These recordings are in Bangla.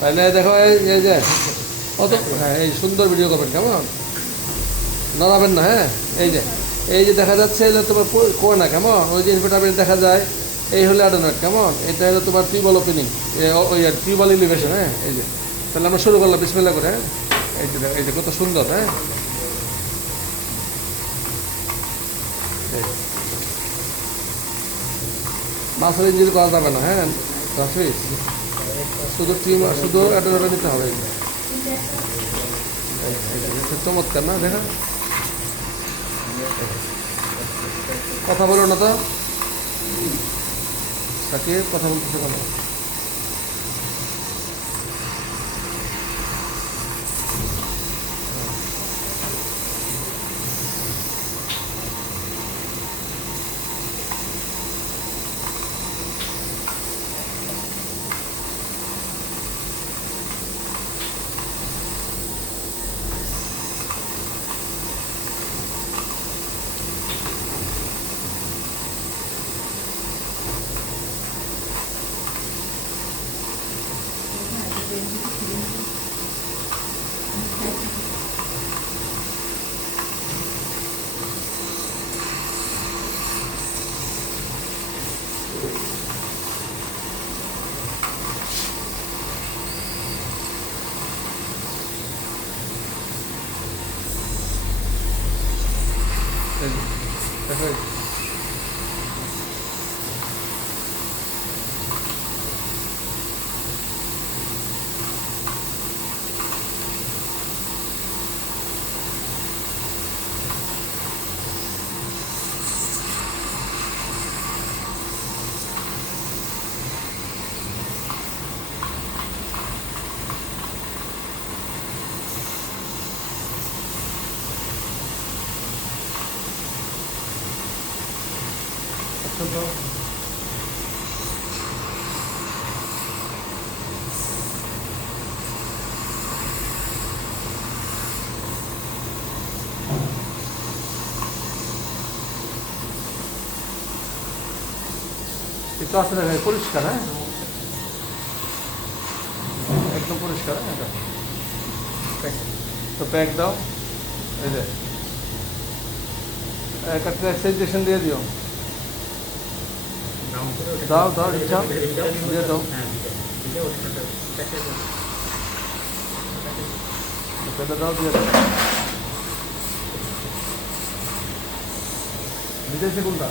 তাইলে দেখো এই যে কত, হ্যাঁ এই সুন্দর ভিডিও করবেন, কেমন? নড়াবেন না, হ্যাঁ। এই যে দেখা যাচ্ছে, এই যে তোমার কোনা, কেমন? ওই যে ইনফোটারমেন্ট দেখা যায়, এই হলো অ্যাডোনেট, কেমন? এটা হলো তোমার টিউবওয়েল ওপেনিং, ওই আর টিউবওয়েল এলিভেশন, হ্যাঁ। এই যে তাহলে আমরা শুরু করলাম বিসমিল্লাহ করে, হ্যাঁ। এই যে কত সুন্দর, হ্যাঁ। মাসের ইঞ্জিন করা যাবে না, হ্যাঁ রাফিজ, শুধু অ্যাডোনেটটা নিতে হবে। চমৎকার না, দেখা কথা বলো না তো, সাকিব কথা বলতেছে কেন? দেখো আচ্ছা তো, একটু আসলে পরিষ্কার, হ্যাঁ একদম পরিষ্কার, হ্যাঁ এটা। তো প্যাক দাও, এই যে একটা ট্র্যাক্স দিয়ে দিও, দাও দাও ইচ্ছা দিয়ে দাও, পেটে দাও, দিয়ে দাও। বিদেশে কোনটা?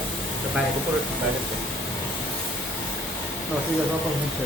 না ঠিক আছে, অত হচ্ছে।